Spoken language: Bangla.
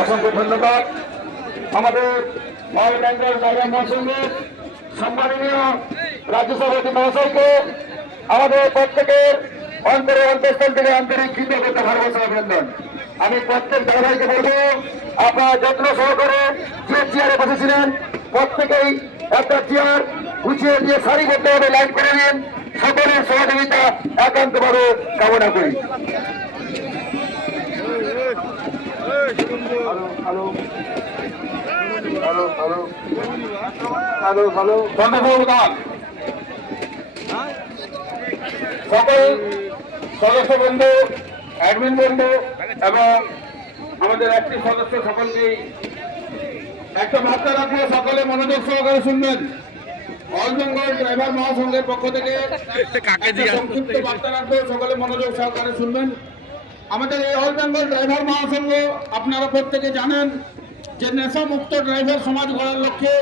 অসংখ্য ধন্যবাদ আমাদের অল বেঙ্গল টাইগার মহাসংঘের সম্মাননীয় রাজ্য সভাপতি মহাশয়কে আমাদের প্রত্যেকের অন্তঃস্থল থেকে আন্তরিক কৃতজ্ঞতা ভালোবাসা অভিনন্দন। আমি প্রত্যেক ড্রাইভারকে বলবো আপনারা যত্ন সহকারে যে চেয়ারে বসেছিলেন প্রত্যেকেই একটা চেয়ার গুছিয়ে দিয়ে সারিবদ্ধভাবে লাইন করে নিন। সকলের সহযোগিতা একান্তভাবে কামনা করি। সকল সদস্য বন্ধু, অ্যাডমিন বন্ধু এবং আমাদের একটি সদস্য সকলকেই একটা বার্তা রাখবো, সকলে মনোযোগ সহকারে শুনবেন। অল বেঙ্গল ড্রাইভার মহাসংঘের পক্ষ থেকে সংক্ষিপ্ত বার্তা রাখবো, সকলে মনোযোগ সহকারে শুনবেন। আমাদের এই অল বেঙ্গল ড্রাইভার মহাসংঘ আপনারা প্রত্যেকে জানেন যে নেশামুক্ত ড্রাইভার সমাজ গড়ার লক্ষ্যে